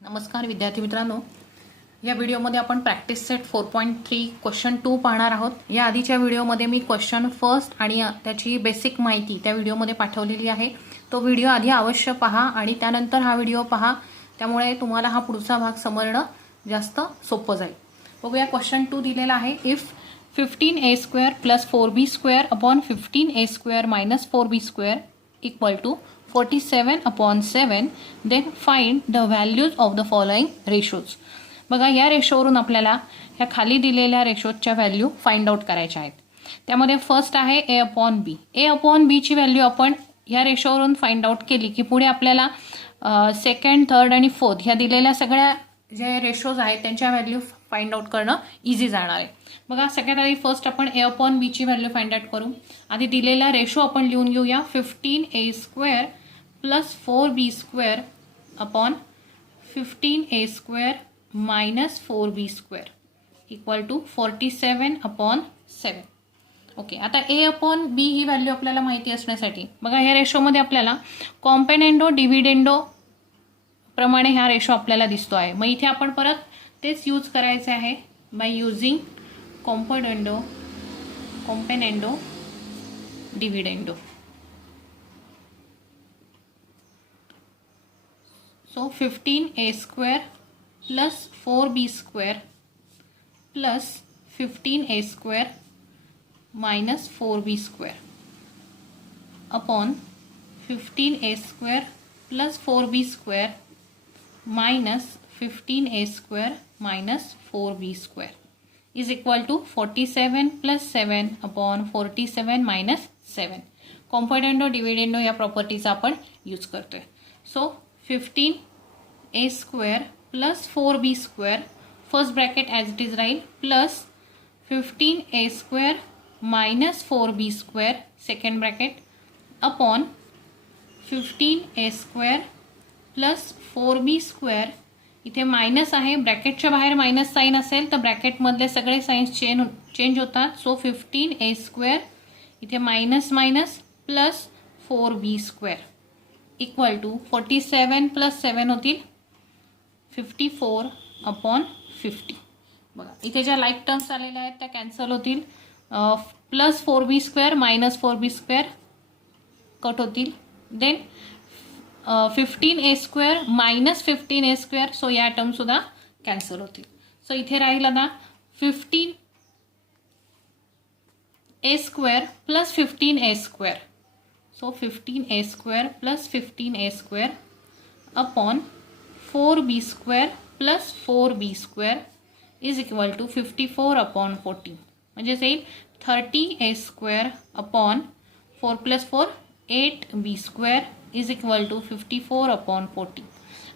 नमस्कार विद्यार्थी मित्रांनो, या व्हिडिओमध्ये आपण प्रॅक्टिस सेट 4.3 क्वेश्चन 2 पाहणार आहोत. या आधीच्या व्हिडिओमध्ये मी क्वेश्चन फर्स्ट आणि त्याची बेसिक माहिती त्या व्हिडिओमध्ये पाठवलेली आहे. तो व्हिडिओ आधी अवश्य पहा आणि त्यानंतर हा व्हिडिओ पहा, त्यामुळे तुम्हाला हा पुढचा भाग समजणं जास्त सोपं जाईल. बघूया, क्वेश्चन 2 दिलेला आहे. If 15a² + 4b² upon 15a² - 4b² equal to 47/7, then find the values of the following ratios. बघा, या रेशोवरून आपल्याला ह्या खाली दिलेल्या रेशोजच्या व्हॅल्यू फाइंड आउट करायच्या आहेत. त्यामध्ये फर्स्ट आहे a/b. a/b ची व्हॅल्यू आपण ह्या रेशोवरून फाइंड आउट केली की पुढे आपल्याला सेकंड, थर्ड आणि फोर्थ ह्या दिलेल्या सगळ्या जे रेशोज आहेत त्यांच्या व्हॅल्यू फाइंड आउट करणं इझी जाणार आहे. बघा, सगळ्यात आधी फर्स्ट आपण a/b ची व्हॅल्यू फाइंड आउट करू. आधी दिलेला रेशो आपण लिहून घेऊया. 15a² + 4b² upon 15a² - 4b² equal to 47/7. Okay, आता a/b ही व्हॅल्यू आपल्याला माहिती असण्यासाठी बघा, ह्या रेशोमध्ये आपल्याला कॉम्पेनेंडो डिव्हिडेंडो प्रमाणे ह्या रेशो आपल्याला दिसतो आहे. मग इथे आपण परत तेच यूज करायचे आहे by using कॉम्पेनेंडो डिव्हिडेंडो. So 15a² + 4b² + 15a² - 4b² upon 15a² + 4b² minus 15a² - 4b² is equal to 47 + 7 upon 47 - 7. Componendo dividendo या प्रॉपर्टीचा आपण यूज करतोय. So 15a² + 4b², first bracket as it is राहील, plus 15a² - 4b², second bracket, upon 15a² + 4b². इथे minus आहे, ब्रॅकेटच्या बाहेर minus sine असेल तर ब्रॅकेटमधले सगळे साईन्स चेंज होतात. सो 15a² इथे minus minus plus 4b² equal to 47 + 7 होतील 54/50. बघा, इथे ज्या लाईक टर्म्स आलेल्या आहेत त्या कॅन्सल होतील. Plus 4b² minus 4b² cut होतील. Then 15a² minus 15a², so या टर्म सुद्धा कॅन्सल होतील. सो इथे राहील आता 15a² + 15a². So 15a² + 15a² upon 4b² + 4b² is equal to 54/40. म्हणजेच येईल 30a² upon 4 + 4 8b² is equal to 54/40.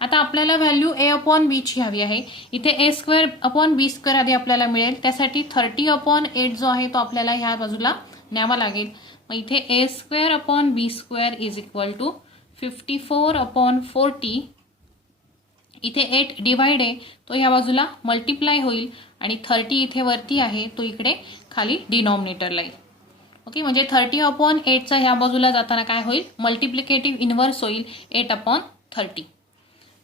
आता आपल्याला व्हॅल्यू a/b ची हवी आहे. इथे a²/b² आधी आपल्याला मिळेल, त्यासाठी 30/8 जो आहे तो आपल्याला ह्या बाजूला न्यावा लागेल. मग इथे a²/b² इज इक्वल टू 54/40. इथे 8 डिवाइड आहे तो ह्या बाजूला मल्टिप्लाय होईल आणि 30 इथे वरती आहे तो इकडे खाली डिनॉमिनेटरला येईल. ओके, म्हणजे 30/8चा ह्या बाजूला जाताना काय होईल, मल्टिप्लिकेटिव्ह इन्व्हर्स होईल 8/30.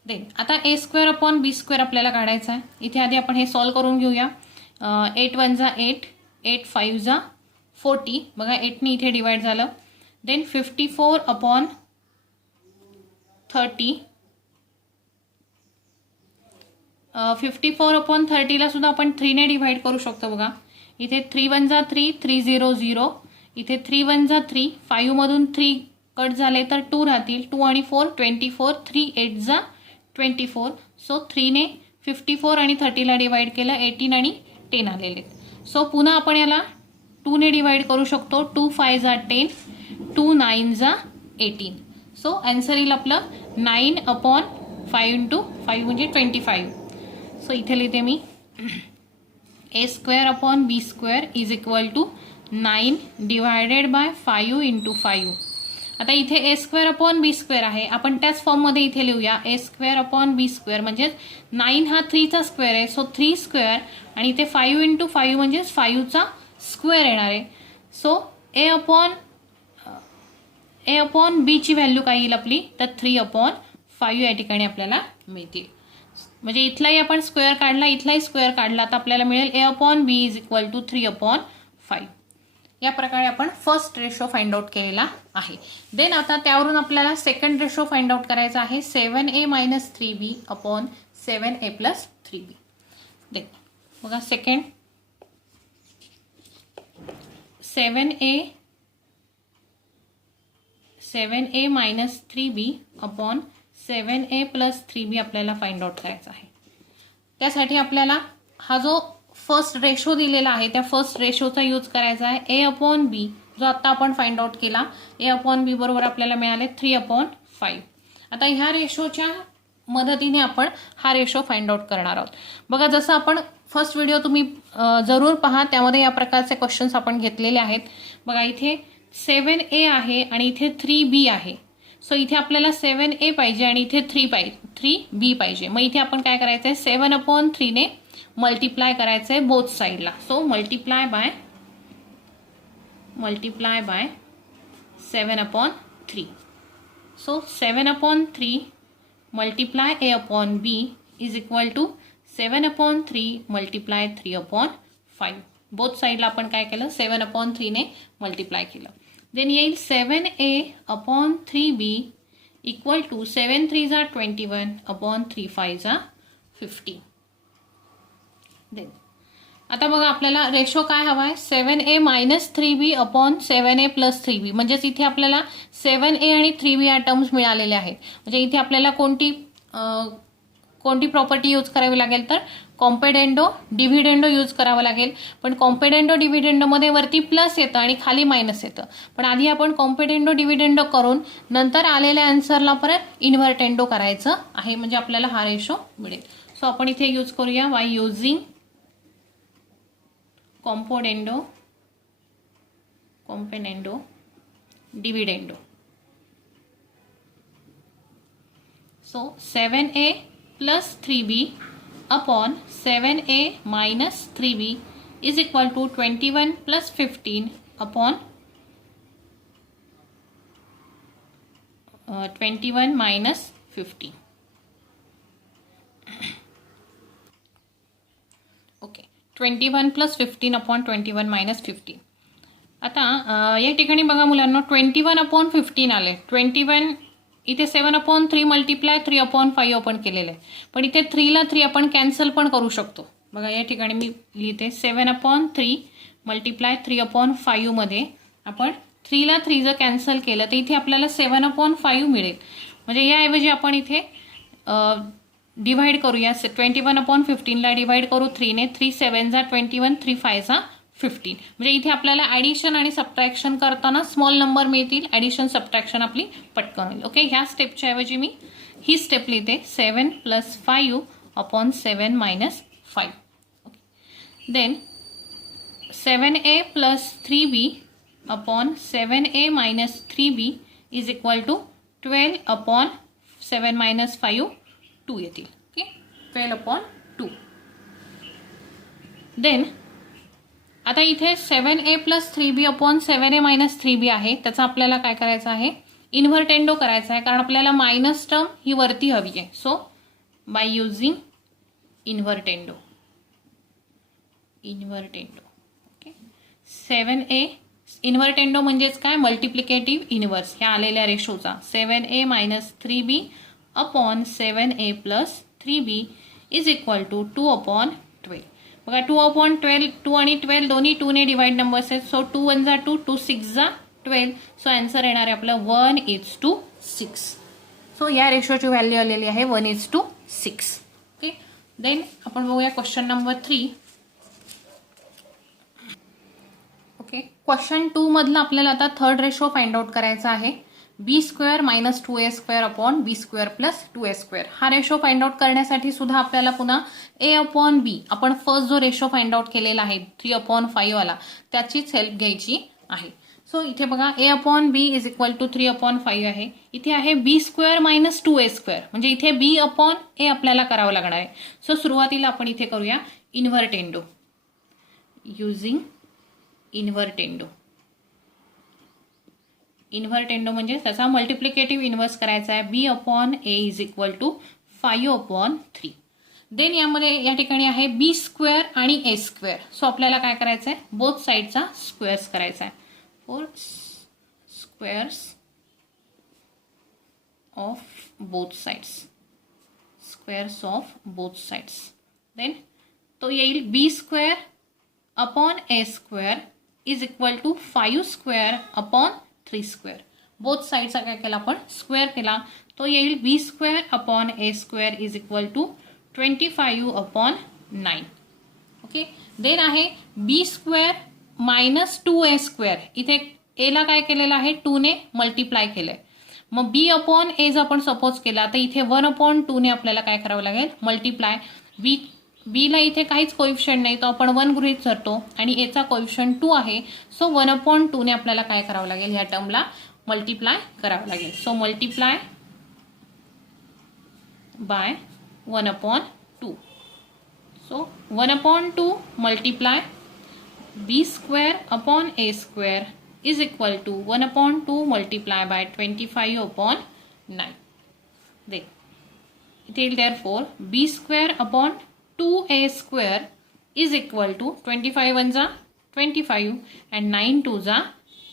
देन आता a²/b² आपल्याला काढायचा आहे. इथे आधी आपण हे सॉल्व करून घेऊया. 8 × 1 = 8, 8 × 5 = 40. बघा, 8ने इथे डिवाइड झालं. देन 54/30. 54/30ला सुद्धा आपण 3ने डिवाइड करू शकतो. बघा, इथे 3 × 1 = 3, 3 0 0. इथे 3 × 1 = 3, 5 मधून 3 कट झाले तर 2 राहतील. 2 आणि 4 24, 3 8 = 24. सो 3ने 54 आणि 30ला डिवाइड केलं, 18 आणि 10 आलेले. सो पुन्हा आपण याला 2ने डिवाइड करू शकतो. 2 5 = 10, 2 9 = 18. सो आन्सर येईल आपलं 9/5 × 5 म्हणजे 25. सो इथे लिहिते मी a²/b² is equal to 9 divided by 5 × 5. आता इथे a²/b² आहे, आपण त्याच फॉर्ममध्ये इथे लिहूया. a²/b² म्हणजेच 9 हा 3चा स्क्वेअर आहे, सो 3² आणि इथे 5 × 5 म्हणजेच 5चा स्क्वेअर येणार आहे. सो a/b ची व्हॅल्यू काय येईल आपली, तर 3/5 या ठिकाणी आपल्याला मिळतील. म्हणजे इथलाही आपण स्क्वेअर काढला, इथलाही स्क्वेअर काढला, तर आपल्याला मिळेल a/b इज इक्वल टू 3/5. या प्रकारे आपण फर्स्ट रेशो फाइंड आउट केलेला आहे. देन आता त्यावरून आपल्याला सेकंड रेशो फाइंड आउट करायचा आहे 7a - 3b upon 7a + 3b. Then बघा second 7a - 3b upon 7a + 3b आपल्याला फाइंड आउट करायचा आहे. त्यासाठी आपल्याला हा जो फर्स्ट रेशो दिलेला आहे त्या फर्स्ट रेशोचा यूज करायचा आहे. a/b जो आता आपण फाइंड आउट केला, a/b बरोबर आपल्याला मिळाले 3/5. आता ह्या रेशोच्या मदतीने आपण हा रेशो फाइंड आउट करणार आहोत. बघा जसं आपण फर्स्ट व्हिडिओ तुम्ही जरूर पहा, त्यामध्ये या प्रकारचे क्वेश्चन्स आपण घेतलेले आहेत. बघा इथे 7a आहे आणि इथे 3b आहे. सो इथे आपल्याला 7a पाहिजे आणि इथे 3b पाहिजे. मग इथे आपण काय करायचं आहे 7/3 ने मल्टिप्लाय करायचं आहे बोथ साईडला. So multiply by 7/3. So 7/3 multiply a/b is equal to 7/3 multiply 3/5. Both साईडला आपण काय केलं 7/3 ने मल्टिप्लाय केलं. देन येईल 7a/3b equal to 7 3 21 upon 3 5 50. Then आता बघा आपल्याला रेशो काय हवा आहे 7a - 3b upon 7a + 3b. म्हणजेच इथे आपल्याला 7a आणि 3b या टर्म्स मिळालेले आहेत. म्हणजे इथे आपल्याला कोणती प्रॉपर्टी यूज करावी लागेल तर कॉम्पेडेंडो डिव्हिडेंडो यूज करावा लागेल. पण कॉम्पेडेंडो डिव्हिडेंडोमध्ये वरती प्लस येतं आणि खाली मायनस येतं. पण आधी आपण कॉम्पेडेंडो डिव्हिडेंडो करून नंतर आलेल्या आन्सरला परत इन्व्हर्टेंडो करायचं आहे, म्हणजे आपल्याला हा रेशो मिळेल. सो आपण इथे यूज करूया by using componendo dividendo. So 7a + 3b upon 7a - 3b is equal to 21 + 15 upon 21 - 15. Okay 21 + 15 upon 21 - 15. आता या ठिकाणी बघा मुलांना 21/15 आले. 21 इथे 7/3 मल्टिप्लाय 3/5 आपण केलेलं आहे. पण इथे 3ला 3 आपण कॅन्सल पण करू शकतो. बघा या ठिकाणी मी लिहिते 7/3 मल्टिप्लाय 3/5 मध्ये आपण 3ला 3 जर कॅन्सल केलं तर इथे आपल्याला 7/5 मिळेल. म्हणजे याऐवजी आपण इथे डिवाइड करूया 21/15ला डिवाइड करू 3 ने. 3 7 21 3 5 15. म्हणजे इथे आपल्याला ॲडिशन आणि सबट्रॅक्शन करताना स्मॉल नंबर मिळतील. ॲडिशन सबट्रॅक्शन आपली पटकन होईल. ओके ह्या स्टेपच्या ऐवजी मी ही स्टेप लिहिते 7 + 5 अपॉन 7 - 5. Okay then 7a + 3b upon 7a - 3b is equal to 12 upon 7 - 5 2 येतील. ओके 12/2. देन आता इथे 7a + 3b upon 7a - 3b आहे. त्याचा आपल्याला काय करायचं आहे इन्व्हर्टेंडो करायचा आहे, कारण आपल्याला मायनस टर्म ही वरती हवी आहे. So by using invertendo. Okay 7a invertendo म्हणजेच काय मल्टिप्लिकेटिव्ह इन्व्हर्स ह्या आलेल्या रेशोचा 7a - 3b upon 7a + 3b is equal to 2/12. बघा 2/12 2 आणि 12 दोन्ही 2 ने डिवाइड नंबर्स आहेत. सो 2 1 2 2 6 12. सो आन्सर येणार आहे आपलं 1:6. सो या रेशोची व्हॅल्यू आलेली आहे 1:6. ओके देन आपण बघूया क्वेश्चन नंबर 3. ओके क्वेश्चन 2 मधलं आपल्याला आता थर्ड रेशो फाइंड आउट करायचा आहे. b² - 2a² upon b² + 2a². हा रेशो फाइंड आउट करण्यासाठी सुद्धा आपल्याला पुन्हा a/b आपण फर्स्ट जो रेशो फाइंड आउट केलेला आहे 3/5 वाला त्याचीच हेल्प घ्यायची आहे. सो इथे बघा a/b इज इक्वल टू 3/5 आहे. इथे आहे b² - 2a². म्हणजे इथे b/a आपल्याला करावं लागणार आहे. सो सुरुवातीला आपण इथे करूया इन्व्हर्टेंडो युझिंग इन्व्हर्टेंडो म्हणजे त्याचा मल्टिप्लिकेटिव्ह इन्व्हर्स करायचा आहे. b/a is equal to 5/3. Then यामध्ये या ठिकाणी आहे बी स्क्वेअर आणि ए स्क्वेअर. सो आपल्याला काय करायचं आहे, बोथ साईडचा स्क्वेअर्स करायचा आहे. 4 squares of both sides, squares of both sides. Then तो येईल B square upon A square is equal to 5 square upon 3 square. Both साइडचा काय केला आपण, स्क्वेअर केला. तो येईल B square upon A square is equal to 25 upon 9. Okay. Then आहे B square minus 2a square. इथे एला काय केलेलं आहे, 2 ने मल्टिप्लाय केलंय. मग बी अपॉन ए जर आपण सपोज केला तर इथे 1/2 ने आपल्याला काय करावं लागेल, मल्टिप्लाय. बीला इथे काहीच कोइफिशियंट नाही, तो आपण 1 गृहीत धरतो आणि एचा कोइफिशियंट 2 आहे. सो 1/2 ने आपल्याला काय करावं लागेल, ह्या टर्मला मल्टिप्लाय करावं लागेल. So multiply by 1/2. So 1/2 multiply b square upon A square is equal to 1/2 multiply by 25 upon 9. Then it will therefore b square upon 2a square is equal to 25 1 जा 25 and 9 2 जा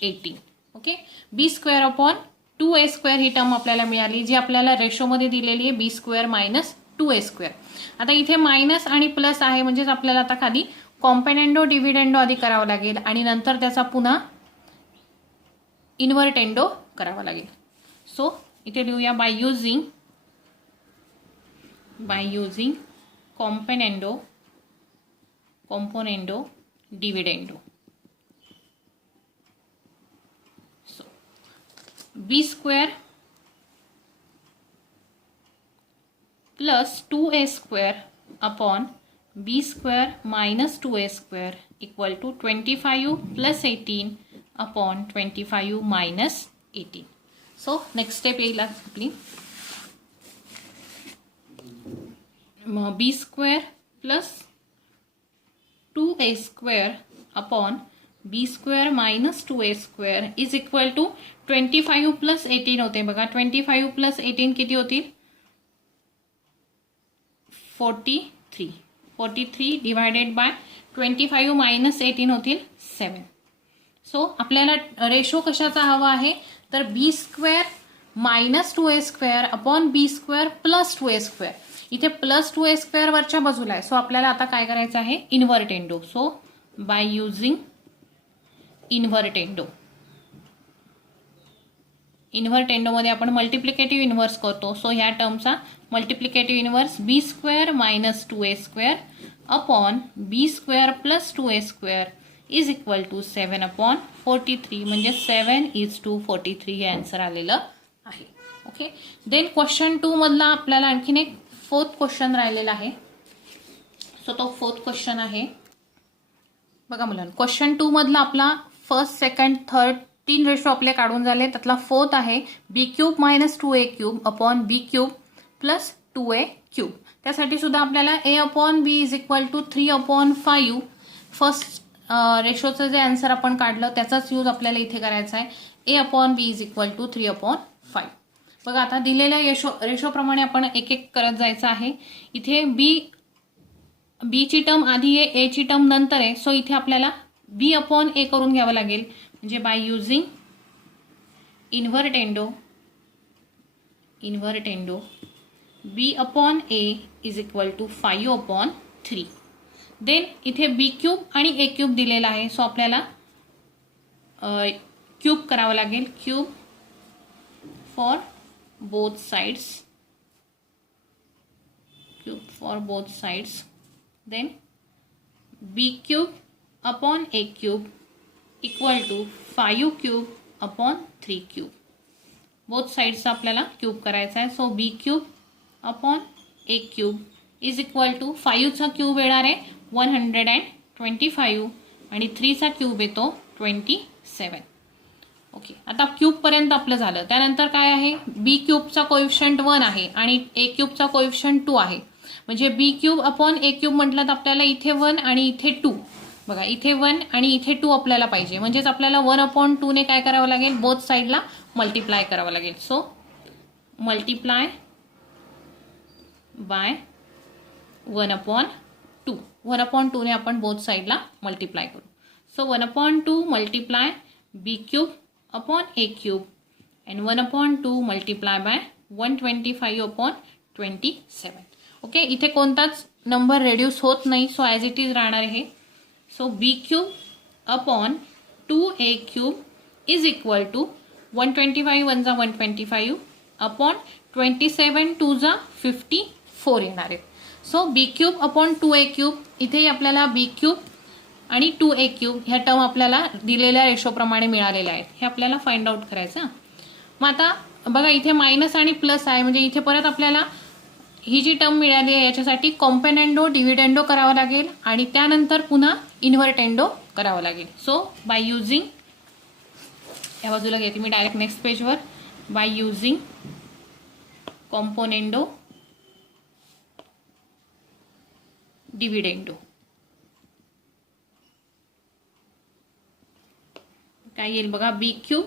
18. Okay. b square upon 2a square ही term आपल्याला मिळाली, जी आपल्याला रेशोमध्ये दिलेली आहे b square minus 2a square. आता इथे minus आणि प्लस आहे, म्हणजेच आपल्याला आता खाली कॉम्पेनेंडो डिव्हिडेंडो आधी करावं लागेल आणि नंतर त्याचा पुन्हा इन्व्हर्टेंडो करावा लागेल. सो इथे लिहूया by using componendo dividendo. So B square plus 2a square upon B square minus 2a square equal to 25 plus 18 upon 25 minus 18. So next step येईल आपली, B square plus 2a square upon B square minus 2a square is equal to 25 plus 18 होते बघा. 25 plus 18 किती होतील, 43 divided by 25 minus 18 होतील 7. So आपल्याला ratio कशाचा हवा आहे, तर B square minus 2a square upon B square plus 2a square. इथे प्लस 2a स्क्वेअर वरच्या बाजूला आहे. सो आपल्याला आता काय करायचं आहे, इन्व्हर्टेंडो. सो बाय युझिंग इन्व्हर्टेंडोमध्ये आपण मल्टिप्लिकेटिव्ह इन्व्हर्स करतो. सो ह्या टर्मचा multiplicative inverse B square minus 2a square upon B square plus 2a square is equal to 7 upon 43, म्हणजे 7:43 हे आन्सर आलेलं आहे. ओके. देन क्वेश्चन 2 मधला आपल्याला आणखीन एक 4th क्वेश्चन राहिलेला आहे. सो तो 4th क्वेश्चन आहे बघा मुलांना. क्वेश्चन 2 मधला आपला फर्स्ट, सेकंड, थर्ड 3 रेशो आपले काढून झाले. त्यातला 4th आहे B cube minus 2a cube upon B cube plus 2a cube. त्यासाठी सुद्धा आपल्याला a upon B is equal to 3/5. First रेशोचं जे आन्सर आपण काढलं त्याचाच यूज आपल्याला इथे करायचा आहे. a upon B is equal to 3/5. बघा आता दिलेल्या रेशोप्रमाणे आपण एक एक करत जायचं आहे. इथे बी ची टर्म आधी आहे, a ची टर्म नंतर आहे. सो इथे आपल्याला b अपॉन a करून घ्यावं लागेल, म्हणजे by using invertendo b upon a is equal to 5/3. Then इथे बी क्यूब आणि ए क्यूब दिलेला आहे. सो आपल्याला क्यूब करावं लागेल, cube for both sides. Then B cube upon A cube equal to 5 cube upon 3 cube. Both साइड्सचा आपल्याला cube करायचा आहे. So B cube upon A cube is equal to 5चा क्यूब येणार आहे 125 आणि 3चा क्यूब येतो 27. ओके. आता क्यूबपर्यंत आपलं झालं. त्यानंतर काय आहे, बी क्यूबचा कोइफिशियंट 1 आहे आणि ए क्यूबचा कोइफिशियंट 2 आहे. म्हणजे बी क्यूब अपॉन ए क्यूब म्हटलं तर आपल्याला इथे 1 आणि इथे 2. बघा इथे 1 आणि इथे 2 आपल्याला पाहिजे, म्हणजेच आपल्याला 1/2 ने काय करावं लागेल, बोथ साईडला मल्टिप्लाय करावं लागेल. So multiply by 1/2. 1/2 ने आपण बोथ साईडला मल्टिप्लाय करू. So 1/2 multiply b³ upon a³ and 1/2 multiply by 125/27. Okay, इथे कोणताच नंबर रेड्यूस होत नाही, सो ॲज इट इज राहणार आहे. So b³ upon 2a³ is equal to 125 1 जा 125 अपॉन 27 2 जा 54 येणार आहे. सो b³ अपॉन 2a³ इथेही आपल्याला b³ आणि 2a³ ह्या टर्म आपल्याला दिलेल्या रेशोप्रमाणे मिळालेल्या आहेत. हे आपल्याला फाइंड आउट करायचं. मग आता बघा इथे मायनस आणि प्लस आहे, म्हणजे इथे परत आपल्याला ही जी टर्म मिळाली आहे याच्यासाठी कॉम्पेनेंडो डिव्हिडेंडो करावा लागेल आणि त्यानंतर पुन्हा इन्व्हर्टेंडो करावं लागेल. सो बाय युझिंग, या बाजूला घेते मी डायरेक्ट नेक्स्ट पेजवर, बाय युझिंग कॉम्पोनेंडो डिव्हिडेंडो काय येईल बघा, b³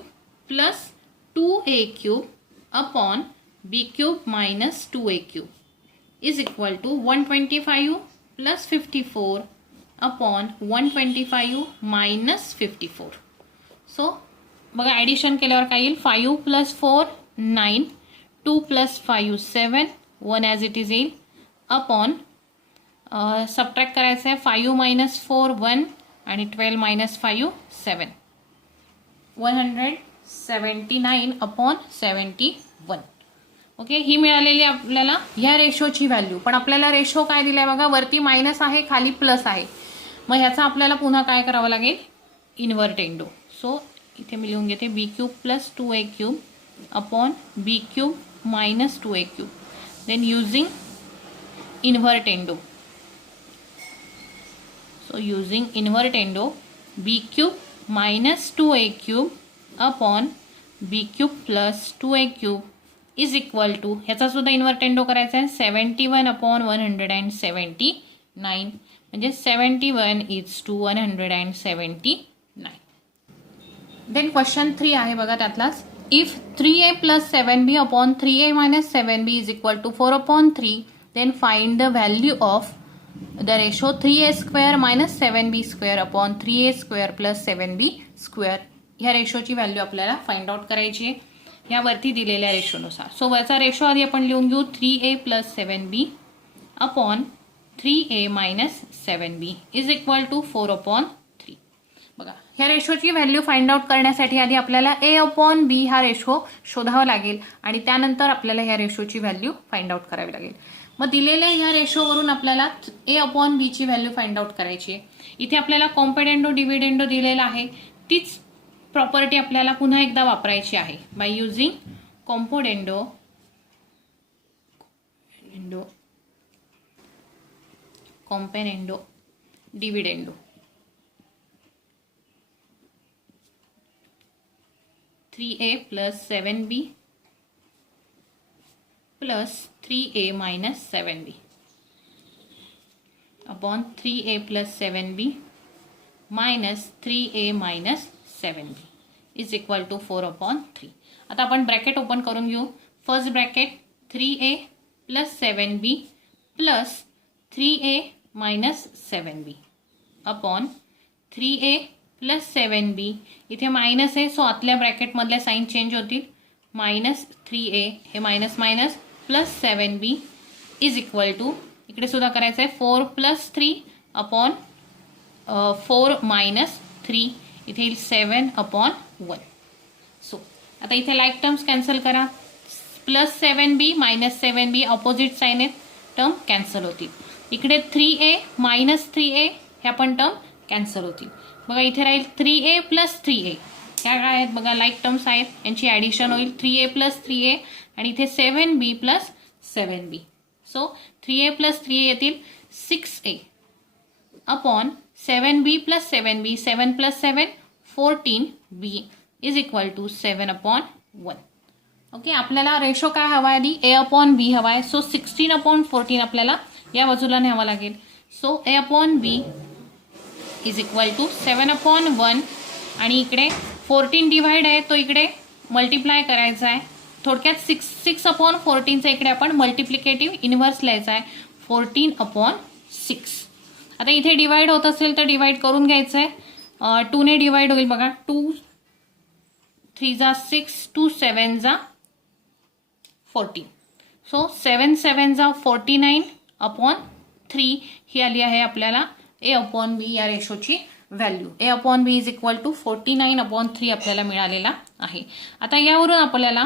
plus 2a³ upon b³ minus 2a³ is equal to 125 plus 54 upon 125 minus 54. So बघा ॲडिशन केल्यावर काय येईल, 5 plus 4 9, 2 plus 5 7, 1 as it is येईल अपॉन सबट्रॅक्ट करायचं आहे, 5 मायनस 4 1 आणि 12 मायनस 5 7, 179/71. ओके, ही मिळालेली आपल्याला ह्या रेशोची व्हॅल्यू. पण आपल्याला रेशो काय दिलाय बघा, वरती मायनस आहे खाली प्लस आहे. मग ह्याचा आपल्याला पुन्हा काय करावं लागेल, इन्व्हर्टेंडो. सो इथे मी लिहून घेते b³ plus 2a³ upon b³ minus 2a³. Then using invertendo. So using invertendo b³ minus 2a³ upon b³ plus 2a³ is equal to, ह्याचा सुद्धा इन्व्हर्टेंडो करायचा आहे, 71/179, म्हणजे 71 इज टू 179. देन क्वेश्चन 3 आहे बघा त्यातलाच, if 3a plus 7b upon 3a minus 7b is equal to 4/3, then find the value of the ratio 3a² minus 7b² upon 3a² plus 7b². ह्या रेशोची व्हॅल्यू आपल्याला फाइंड आउट करायची आहे यावरती दिलेल्या रेशोनुसार. सो वरचा रेशो आधी आपण लिहून घेऊ, 3a plus 7b upon 3a minus 7b is equal to 4/3. बघा ह्या रेशोची व्हॅल्यू फाइंड आउट करण्यासाठी आधी आपल्याला a/b हा रेशो शोधावा लागेल आणि त्यानंतर आपल्याला ह्या रेशोची व्हॅल्यू फाइंड आउट करावी लागेल. मग दिलेल्या ह्या रेशोवरून आपल्याला a/b ची व्हॅल्यू फाइंड आउट करायची आहे. इथे आपल्याला कॉम्पेनेंडो डिव्हिडेंडो दिलेला आहे, तीच प्रॉपर्टी आपल्याला पुन्हा एकदा वापरायची आहे. By using componendo dividendo 3a plus 7b plus 3a minus 7b upon 3a plus 7b minus 3a minus 7b is equal to 4/3. आता आपण ब्रॅकेट ओपन करून घेऊ. First bracket 3a plus 7b plus 3a minus 7b upon 3a plus 7b, इथे minus आहे so आतल्या ब्रॅकेटमधल्या sign change होतील, minus 3a हे minus minus plus 7b is equal to, इकडे सुद्धा करायचं आहे 4 प्लस 3 अपॉन 4 मायनस 3, इथे येईल 7/1. सो आता इथे लाईक टर्म्स कॅन्सल करा, plus 7b minus 7b opposite sign आहेत, टर्म कॅन्सल होतील. इकडे 3a मायनस 3a ह्या पण टर्म कॅन्सल होतील. बघा इथे राहील 3a प्लस 3a, ह्या काय आहेत बघा लाईक टर्म्स आहेत, यांची ॲडिशन होईल 3a प्लस 3a आणि इथे 7b plus 7b. So 3a plus 3a येतील 6a upon 7b plus 7b, 7 plus 7 14b is equal to 7/1. Okay, आपल्याला रेशो काय हवा आहे आधी, a/b हवा आहे. सो 16/14 आपल्याला या बाजूला न्यावा लागेल. So a/b is equal to 7/1 आणि इकडे 14 डिवाइड आहे तो इकडे मल्टिप्लाय करायचा आहे. थोडक्यात 6/14चा इकडे आपण मल्टिप्लिकेटिव्ह इन्व्हर्स लिहायचा आहे. 14/6. आता इथे डिवाइड होत असेल तर डिवाइड करून घ्यायचं आहे. 2 ने डिवाइड होईल बघा. 2 3 जा 6, 2 7 जा 14. सो 7 7 जा 49/3 ही आली आहे आपल्याला A/B या रेशोची value. A/B is equal to 49/3 आपल्याला मिळालेला आहे. आता यावरून आपल्याला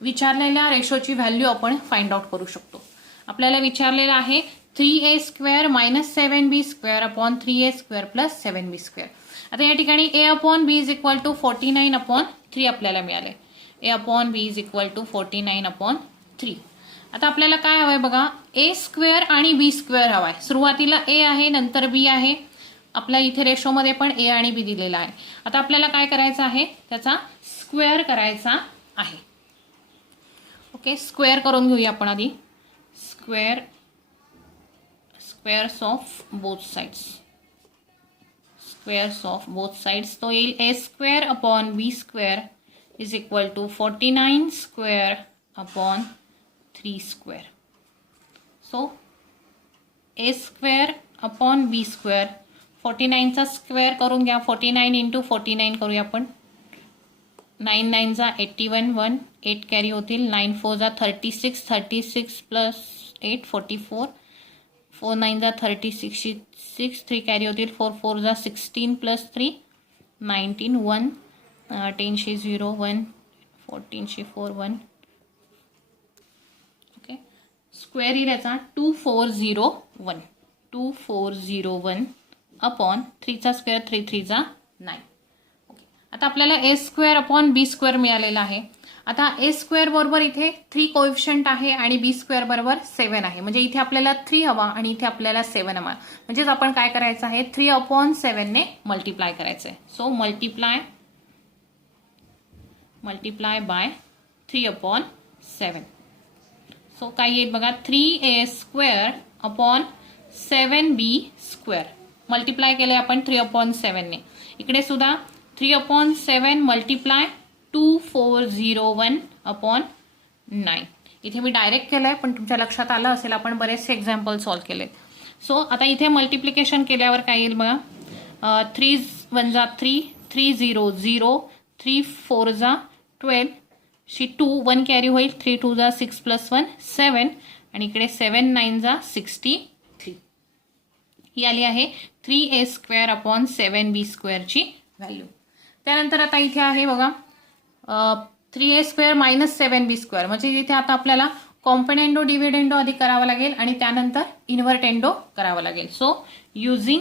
विचारलेल्या रेशोची व्हॅल्यू आपण फाइंड आउट करू शकतो. आपल्याला विचारलेलं आहे 3a² - 7b² 3a² + 7b². आता या ठिकाणी A/B इज इक्वल टू 49/3 आपल्याला मिळाले. A/B is equal to 49/3. आता आपल्याला काय हवंय बघा, A² आणि B² हवाय. सुरुवातीला A आहे, नंतर B आहे. आपल्या इथे रेशोमध्ये पण A आणि B दिलेला आहे. आता आपल्याला काय करायचं आहे, त्याचा स्क्वेअर करायचा आहे. ओके, स्क्वेअर करून घेऊया आपण आधी. Squares of both sides. Squares of both sides तो येईल A²/B² is equal to 49² so A²/B². 49चा स्क्वेअर करून घ्या. 49 × 49 करूया आपण. 9 9 जा 81, 1 8 कॅरी होतील. 9 4 जा 36, 36 + 8 44, 4 9 जा 36, 3 कॅरी होतील. 4 4 जा 16 + 3 19, 1 10 शी 0 1 14 शी 4 1. ओके, स्क्वेअर येईल याचा 2401. 2401 अपॉन 3चा स्क्वेअर 3 3 जा 9. ओके, आता आपल्याला A²/B² मिळालेला आहे. आता A² बरोबर इथे 3 कोएफिशियंट आहे आणि B² बरोबर 7 आहे. म्हणजे इथे आपल्याला 3 हवा आणि इथे आपल्याला 7 हवा. म्हणजेच आपण काय करायचं आहे, 3/7 ने मल्टिप्लाय करायचं आहे. So multiply bye 3/7. सो काय येईल बघा, 3A² / 7B². मल्टिप्लाय केले आपण 3/7 ने. इकडे सुद्धा 3/7 मल्टिप्लाय 2401/9. इथे मी डायरेक्ट केलंय, पण तुमच्या लक्षात आलं असेल, आपण बरेचसे एक्झाम्पल सॉल्व्ह केले. सो आता इथे मल्टिप्लिकेशन केल्यावर काय येईल बघा, 3 1 जा 3, 3 0 0, 3 4 जा 12 शी 2 1 कॅरी होईल. 3 2 जा 6 + 1 7 आणि इकडे 7 9 जा 63. ही आली आहे 3A² / 7B² ची व्हॅल्यू. त्यानंतर आता इथे आहे बघा 3A² - 7B². म्हणजे इथे आता आपल्याला कॉम्पोनेंडो डिव्हिडेंडो आधी करावा लागेल आणि त्यानंतर इन्व्हर्टेंडो करावा लागेल. So using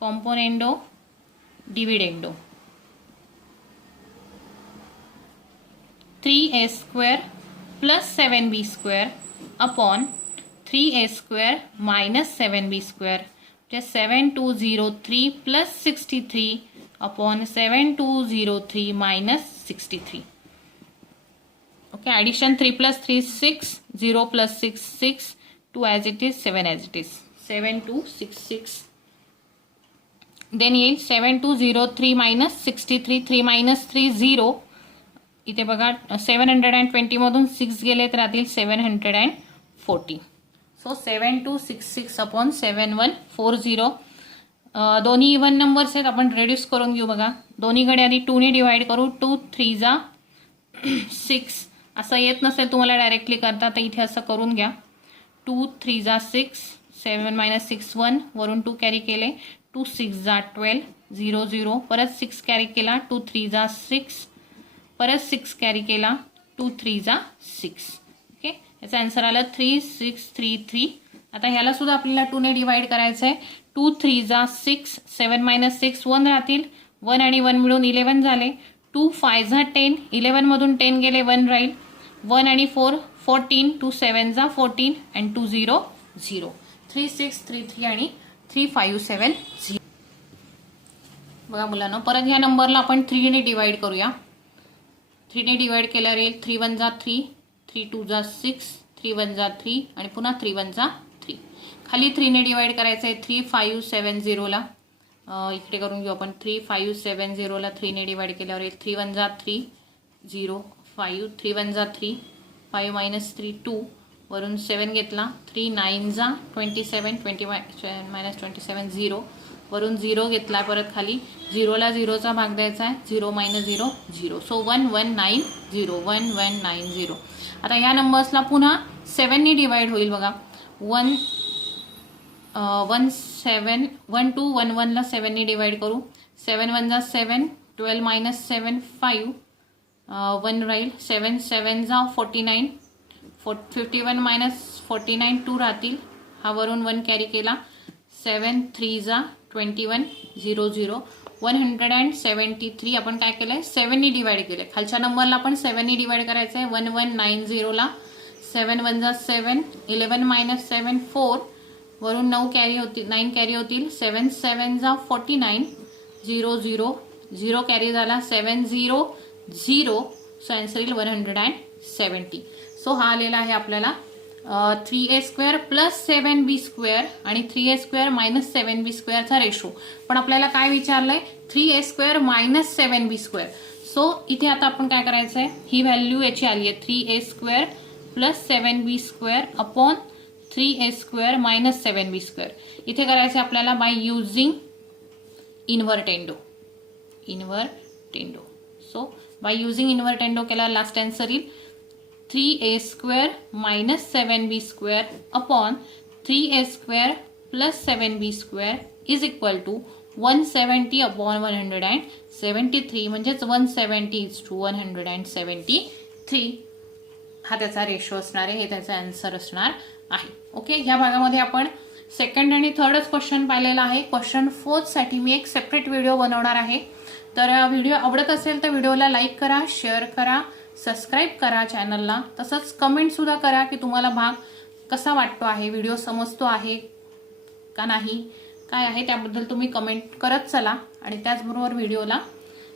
componendo dividendo 3A² + 7B² upon 3A² - 7B². 7203 + 63 upon 7203 - 63. Okay, addition 3 + 3 6, 0 + 6 6, 2 as it is, 7 as it is, 7266. Then येईल 7203 - 63, 3 - 3 0. इथे बघा 720 मधून 6 गेले तर राहतील 740. सो 7266/7140. दोन्ही इव्हन नंबर्स आहेत, आपण रेड्यूस करून घेऊ बघा. दोन्हीकडे आधी 2 ने डिवाइड करू. 2 3 जा 6. असं येत नसेल तुम्हाला डायरेक्टली करता तर इथे असं करून घ्या. 2 3 जा 6, 7 - 6 1, वरून 2 कॅरी केले. 2 6 जा 12, 0 0, परत 6 कॅरी केला. 2 3 जा 6, परत 6 कॅरी केला. 2 3 जा 6. ओके, याचा आन्सर आला 3633. आता ह्याला सुद्धा आपल्याला 2 ने डिवाइड करायचं आहे. 2 3 जा 6, 7 - 6 1 राहतील. 1 आणि 1 मिळून 11 झाले. 2 5 जा 10, 11 मधून 10 गेले, 1 राहील. 1 आणि 4 14, 2 7 जा 14 and 2 0 0. 3633 आणि 3570. बघा मुलांना, परत ह्या नंबरला आपण 3 ने डिवाइड करूया. 3 ने डिवाइड केल्यावर येईल 3 1 जा 3, 3 2 जा 6, 3 1 जा 3 आणि पुन्हा 3 1 जा 3. खाली 3 ने डिवाइड करायचं आहे 3570 ला. इकडे करून घेऊ आपण. 3570 ला 3 ने डिवाइड केल्यावर येईल 3 1 जा 3, 0 5, 3 1 जा 3, 5 - 3 2, वरून 7 घेतला, 3 9 जा 27, 27 मायनस 27 0, वरून 0 घेतला परत खाली, 0ला 0चा भाग द्यायचा आहे, 0 मायनस 0 0, सो 1190 1190. आता ह्या नंबर्सला पुन्हा 7ने डिवाइड होईल बघा. 1 7 1 2 1 1 ला 7ने डिवाइड करू. 7 1 जा 7, 12 मायनस 7 5, 1 राहील. 7 7 जा 49, 51 मायनस 49 2 राहतील. हा वरून 1 कॅरी केला. 7 3 जा 21 0 0, 173. आपण काय केलंय, 7ने डिवाइड केलंय. खालच्या नंबरला पण 7ने डिवाइड करायचं आहे. 1190 ला 7 1 जा 7, 11 मायनस 7 4, वरून 9 कॅरी होतील, 9 कॅरी होतील. 7 7 जा 49 0 0, 0 कॅरी झाला. 7 0 0, सो आन्सर येईल 170. सो हा आलेला आहे आपल्याला 3a² प्लस 7b² आणि 3a² मायनस 7b² चा रेशो. पण आपल्याला काय विचारलंय, 3a² मायनस 7b². सो इथे आता आपण काय करायचं आहे, ही व्हॅल्यू याची आली आहे 3a² plus 7b² upon 3a² minus 7b². इथे करायचं आपल्याला by using invertendo. So by using invertendo केला, लास्ट आन्सर येईल 3a² minus 7b² upon 3a² plus 7b² is equal to 170 upon 173, म्हणजेच 170:173 हा त्याचा रेशो असणार आहे, हे त्याचा आन्सर असणार आहे. ओके, ह्या भागामध्ये आपण सेकंड आणि थर्डच क्वेश्चन पाहिलेला आहे. क्वेश्चन 4 साठी मी एक सेपरेट व्हिडिओ बनवणार आहे. तर व्हिडिओ आवडत असेल तर व्हिडिओला लाईक करा, शेअर करा, सबस्क्राईब करा चॅनलला. तसंच कमेंट सुद्धा करा की तुम्हाला भाग कसा वाटतो आहे, व्हिडिओ समजतो आहे का नाही, काय आहे त्याबद्दल तुम्ही कमेंट करत चला. आणि त्याचबरोबर व्हिडिओला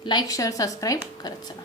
लाईक शेअर सबस्क्राईब करत चला.